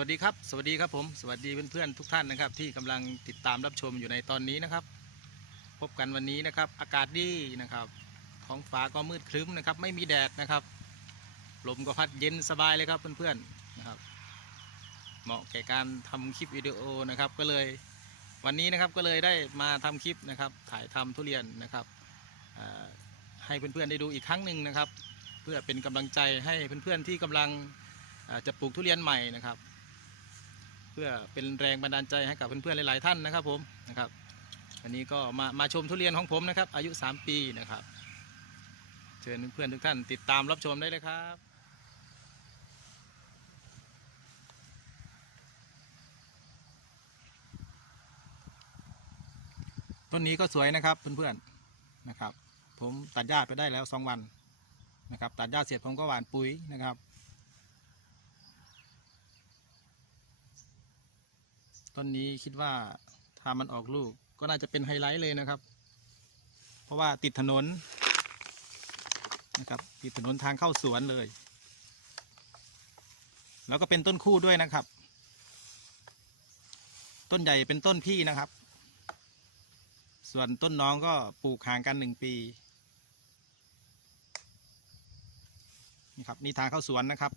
วัสดีครับ สวัสดีครับผม สวัสดีเพื่อนๆทุกท่านนะครับ ที่กำลังติดตามรับชมอยู่ในตอนนี้นะครับ พบกันวันนี้นะครับ อากาศดีนะครับท้องฟ้าก็มืดครึ้มนะครับ ไม่มีแดดนะครับ ลมก็พัดเย็นสบายเลยครับเพื่อนๆนะครับ เหมาะแก่การทำคลิปวิดีโอนะครับ ก็เลยวันนี้นะครับก็เลยได้มาทำคลิปนะครับ ถ่ายทำทุเรียนนะครับให้เพื่อนๆได้ดูอีกครั้งหนึ่งนะครับ เพื่อเป็นกำลังใจให้เพื่อนๆที่กำลังจะปลูกทุเรียนใหม่นะครับ พื่อเป็นแรงบันดาลใจให้กับเพื่อนๆหลายๆท่านนะครับผมนะครับวันนี้ก็มามาชมทุเรียนของผมนะครับ อายุ 3 ปีนะครับ เชิญเพื่อนๆทุกท่านติดตามรับชมได้เลยครับต้นนี้ก็สวยนะครับเพื่อนๆนะครับ ผมตัดหญ้าไปได้แล้วสองวันนะครับ ตัดหญ้าเสร็จผมก็หว่านปุ๋ยนะครับ ต้นนี้คิดว่าถ้ามันออกลูกก็น่าจะเป็นไฮไลท์เลยนะครับ เพราะว่าติดถนนนะครับติดถนนทางเข้าสวนเลย แล้วก็เป็นต้นคู่ด้วยนะครับ ต้นใหญ่เป็นต้นพี่นะครับ ส่วนต้นน้องก็ปลูกห่างกันหนึ่งปีนี่ครับนี่ทางเข้าสวนนะครับ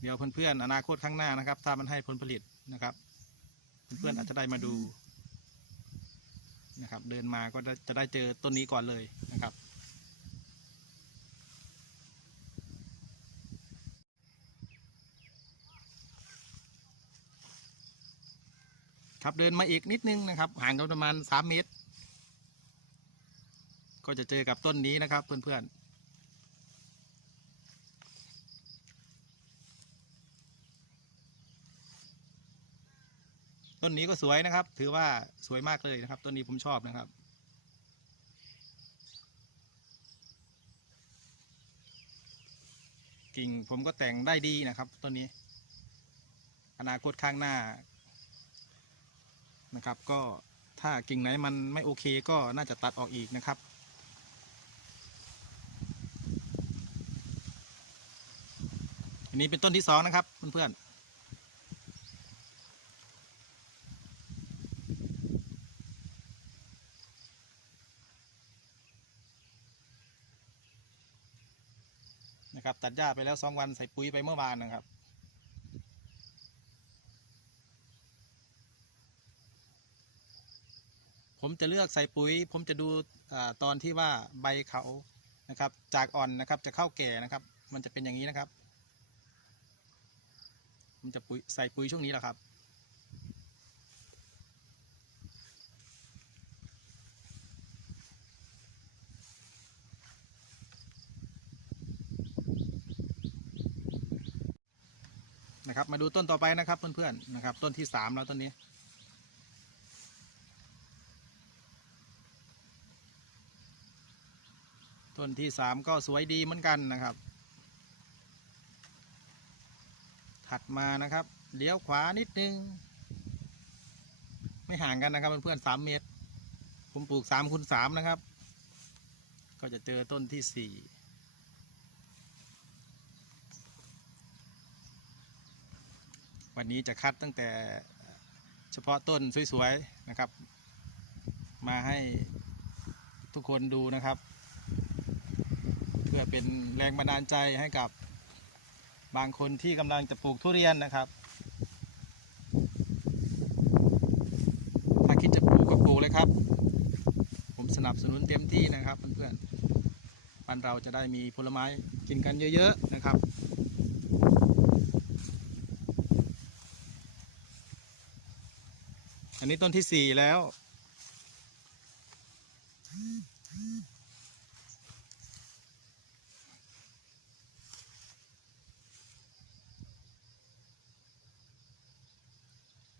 เดี๋ยวเพื่อนๆอนาคตข้างหน้านะครับ ถ้ามันให้ผลผลิต นะครับ เพื่อนๆอาจจะได้มาดูนะครับ เดินมาก็จะจะได้เจอต้นนี้ก่อนเลยนะครับ ครับเดินมาอีกนิดนึงนะครับ ห่างกันประมาณสามเมตร ก็จะเจอกับต้นนี้นะครับเพื่อนๆ ต้นนี้ก็สวยนะครับ ถือว่าสวยมากเลยนะครับ ต้นนี้ผมชอบนะครับ กิ่งผมก็แต่งได้ดีนะครับต้นนี้ อนาคตข้างหน้านะครับ ก็ถ้ากิ่งไหนมันไม่โอเคก็น่าจะตัดออกอีกนะครับอันนี้เป็นต้นที่สองนะครับเพื่อนๆ นะครับ ตัดหญ้าไปแล้วสองวันใส่ปุ๋ยไปเมื่อวานนะครับ ผมจะเลือกใส่ปุ๋ย ผมจะดูอตอนที่ว่าใบเขานะครับ จากอ่อนนะครับจะเข้าแก่นะครับ มันจะเป็นอย่างนี้นะครับ ผมจะปุ๋ยใส่ปุ๋ยช่วงนี้แหละครับ นะครับ มาดูต้นต่อไปนะครับเพื่อนๆนะครับ ต้นที่สามแล้วต้นนี้ ต้นที่สามก็สวยดีเหมือนกันนะครับ ถัดมานะครับเลี้ยวขวานิดนึง ไม่ห่างกันนะครับเพื่อนๆสามเมตร ผมปลูกสามคูณสามนะครับ ก็จะเจอต้นที่สี่ วันนี้จะคัดตั้งแต่เฉพาะต้นสวยๆนะครับ มาให้ทุกคนดูนะครับ เพื่อเป็นแรงบันดาลใจให้กับบางคนที่กำลังจะปลูกทุเรียนนะครับ ถ้าคิดจะปลูกก็ปลูกเลยครับ ผมสนับสนุนเต็มที่นะครับเพื่อนๆบ้านเราจะได้มีผลไม้กินกันเยอะ ๆ นะครับ อันนี้ต้นที่สี่แล้ว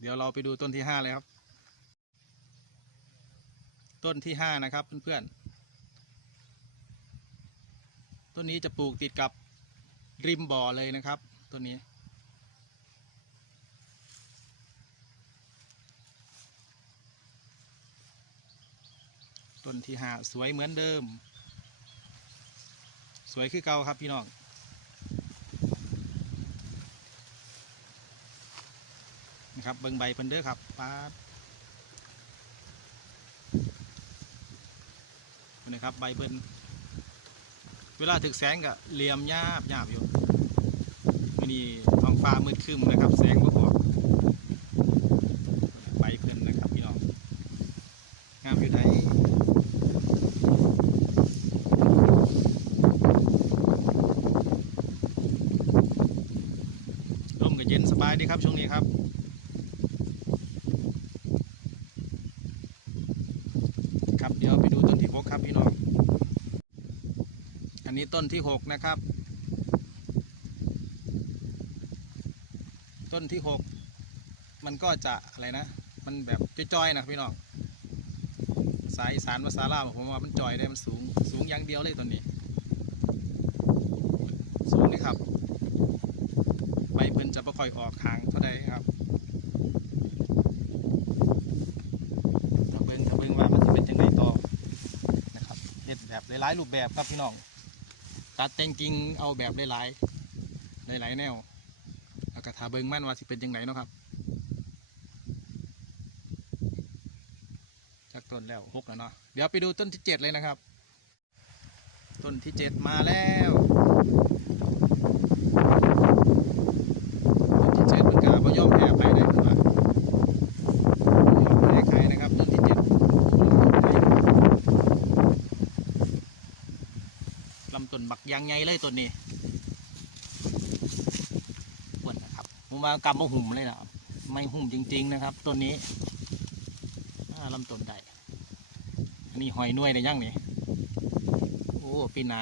เดี๋ยวเราไปดูต้นที่ห้าเลยครับ ต้นที่ห้านะครับเพื่อนๆ ต้นนี้จะปลูกติดกับริมบ่อเลยนะครับ ต้นนี้ ต้นที่หาสวยเหมือนเดิม สวยคือเก่าครับพี่น้องนะครับเบิ่งใบเพิ่นเด้อครับป๊าดนี่นะครับใบเพิ่นเวลาถึกแสงก็เหลี่ยมหยาบหยาบอยู่มื้อนี้ท้องฟ้ามืดครึ้มนะครับ แสงบ่ออกใบเพิ่นนะครับพี่น้องงามอยู่ไดลมก็เย็นสบายดีครับช่วงนี้ครับครับเดี๋ยวไปดูต้นที่หกครับพี่น้อง อันนี้ต้นที่หกนะครับ ต้นที่หกมันก็จะอะไรนะ มันแบบจ้อยๆนะพี่น้อง สายสารภาษาลาวผมว่ามันจอยได้มันสูง สูงอย่างเดียวเลยต้นนี้ สูงนี่ครับ จะประค่อยออกหางเท่าใดครับถ้าเบิ่งถ้าเบิ่งว่ามันจะเป็นยังไงต่อนะครับเฮ็ดแบบหลายๆรูปแบบครับพี่น้องตัดแต่งกิ่งเอาแบบหลายๆหลายๆแนวแล้วก็ถ้าเบิ่งมันว่าสิเป็นยังไงเนาะครับจากต้นแล้วหกแล้วเนาะเดี๋ยวไปดูต้นที่เจ็ดเลยนะครับ ต้นที่เจ็ดมาแล้วต้นที่เจ็ดมันกาบ่ ย่อมแพ้ไปได้คือว่าแก้ไขนะครับต้นที่เจ็ดลำต้นบักยางไงเลยต้นนี้อ้วนนะครับผมว่ากำมาหุ่มเลยนะครับไม่หุ่มจริง ๆ นะครับต้นนี้ลำต้นได้อันนี้หอยน่วยได้ยังนี่โอ้ปีนา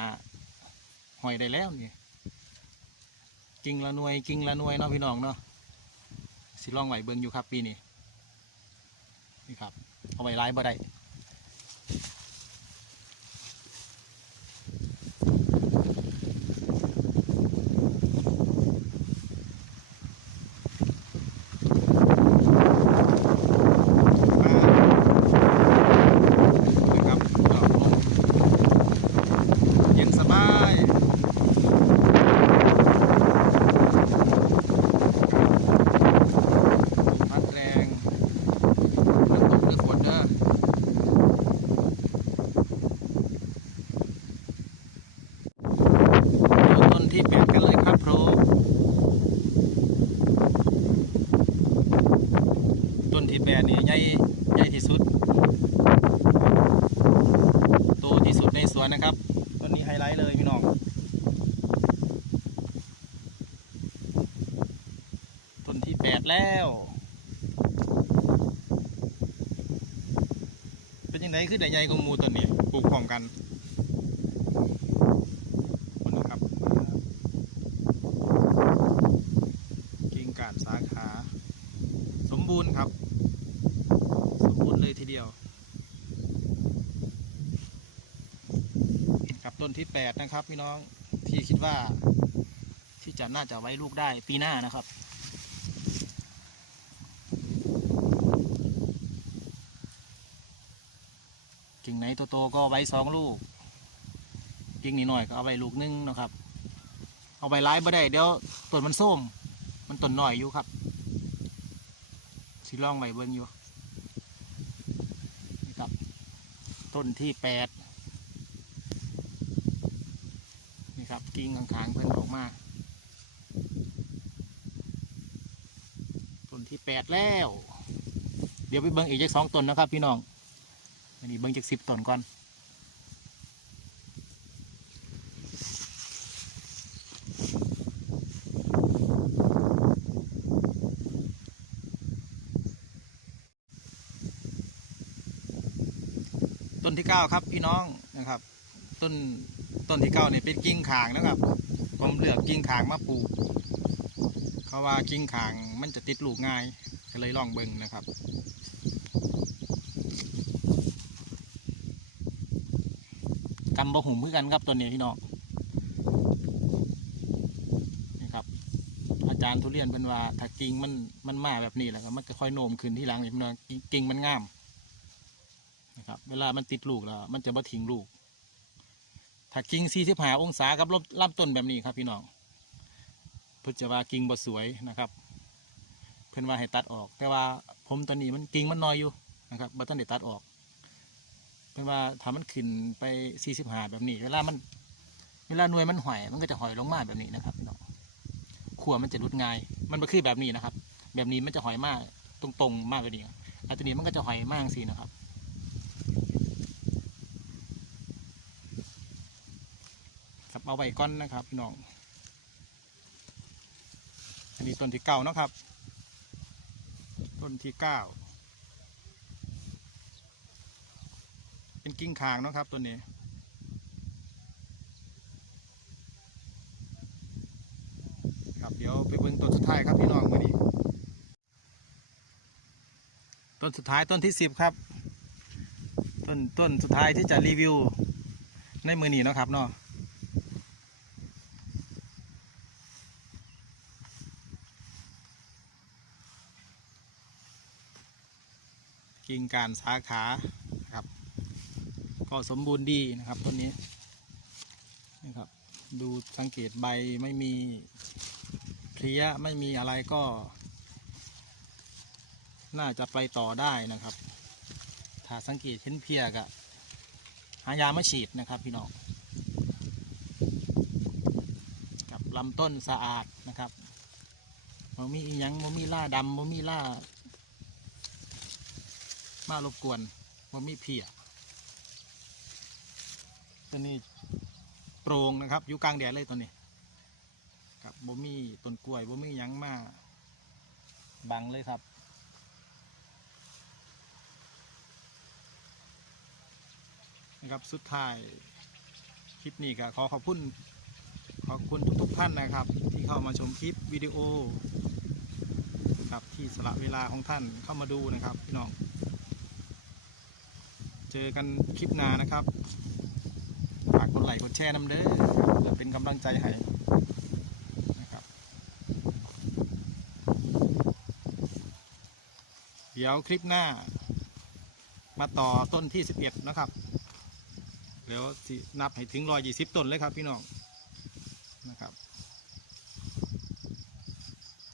หอยได้แล้วนี่กิ่งละหน่วยกิ่งละหน่วยเนาะพี่น้องเนาะ สิลองไหวเบิ่งอยู่ครับปีนี้นี่ครับเอาไว้ไล่บ่ได้มานะครับดอกลงเย็นสบายลมพัดแรงน้ำตกเดือฝนเด้อ ดูต้นที่แปดกันเลยครับโปรต้นที่แปดนี่ใหญ่ใหญ่ที่สุด โตที่สุดในสวนนะครับ ต้นนี้ไฮไลท์เลยพี่น้อง ต้นที่ แปดแล้ว เป็นยังไงคือได้ใหญ่กว่ามูต้นนี้ปลูกพร้อมกันคนนะครับกิ่งกาดสาขา สมบูรณ์ครับ สมบูรณ์เลยทีเดียวกับต้นที่8นะครับพี่น้องที่คิดว่าที่จะน่าจะไว้ลูกได้ปีหน้านะครับ กิ่งไหนโตๆก็ไว้สองลูก กิ่งนิดหน่อยก็เอาไว้ลูกนึงนะครับ เอาไว้ร้ายบ่ได้เดี๋ยวต้นมันส้ม มันต้นหน่อยอยู่ครับสิลองไว้เบิ่งอยู่นี่ครับ ต้นที่แปดนี่ครับกิ่งข้างๆเพิ่นออกมาต้นที่แปดแล้ว เดี๋ยวไปเบิ่งอีกจักสองต้นนะครับ พี่น้อง อันนี้เบิ่งจากสิบต้นก่อนต้นที่เก้าครับพี่น้องนะครับ ต้นต้นที่เก้าเนี่ยเป็นกิ่งขางนะครับ ผมเลือกกิ่งขางมาปลูกเขาว่ากิ่งขางมันจะติดลูกง่ายก็เลยลองเบิ่งนะครับ กำ บะหุ่มคือกันครับตัวนี้พี่น้องนี่ครับ อาจารย์ทุเรียนเป็นว่าถ้ากิ่งมันมันมาแบบนี้แหละครับมันก็ค่อยโน้มขึ้นที่หลังนี่พี่น้องกิ่งกิ่งมันงามนะครับ เวลามันติดลูกแล้ว มันจะบ่ทิ้งลูก ถ้ากิ่งสี่สิบห้าองศากับลำลำต้นแบบนี้ครับ พี่น้องพื่อจะว่ากิ่งบ่สวยนะครับ เพิ่นว่าให้ตัดออก แต่ว่าผมตอนนี้มันกิ่งมันน้อยอยู่นะครับบ่ทันได้ตัดออก เพิ่นว่าถ้ามันขึ้นไป45แบบนี้ เวลามัน เวลาหน่วยมันหอยมันก็จะหอยลงมาแบบนี้นะครับพี่น้องขัวมันจะรุดง่าย มันบ่คือแบบนี้นะครับ แบบนี้มันจะหอยมากตรงๆมากกว่านี้อันตัวนี้มันก็จะหอยมากสินะครับครับเอาไว้ก้อนนะครับพี่น้อง อันนี้ต้นที่เก้านะครับ ต้นที่เก้า เป็นกิ่งคางนะครับต้นนี้ ครับเดี๋ยวไปเบิ่งต้นสุดท้ายครับพี่น้องมานี้ ต้นสุดท้ายต้นที่สิบครับ ต้นต้นสุดท้ายที่จะรีวิว ในมือนี้นะครับเนาะกิ่งการสาขา ก็สมบูรณ์ดีนะครับต้นนี้นะครับ ดูสังเกตใบไม่มีเพลี้ยไม่มีอะไรก็ น่าจะไปต่อได้นะครับ ถ้าสังเกตเห็นเพลียก็หายามาฉีดนะครับพี่น้องกับลำต้นสะอาดนะครับมันมีอิหยังมันมีล่าดำมันมีล่ามารบกวนว่มีเพีย ตัวนี้โปร่งนะครับ อยู่กลางแดดเลยตัวนี้ครับบ่มีต้นกล้วยบ่มียังมาบังเลยครับ นะครับสุดท้ายคลิปนี้ก็ขอขอบคุณขอบคุณทุกๆท่านนะครับ ที่เข้ามาชมคลิปวิดีโอครับที่สละเวลาของท่านเข้ามาดูนะครับพี่น้อง เจอกันคลิปหน้านะครับ ลค์กดแชร์น้ำเด้อเพื่อเป็นกำลังใจให้นะครับเดี๋ยวคลิปหน้า มาต่อต้นที่ 11 นะครับเดี๋ยวนับให้ถึงรอยยี่สิบต้นเลยครับพี่น้องนะครับ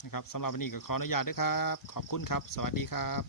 นะครับสำหรับวันนี้ก็ขออนุญาตด้วยครับ ขอบคุณครับ สวัสดีครับ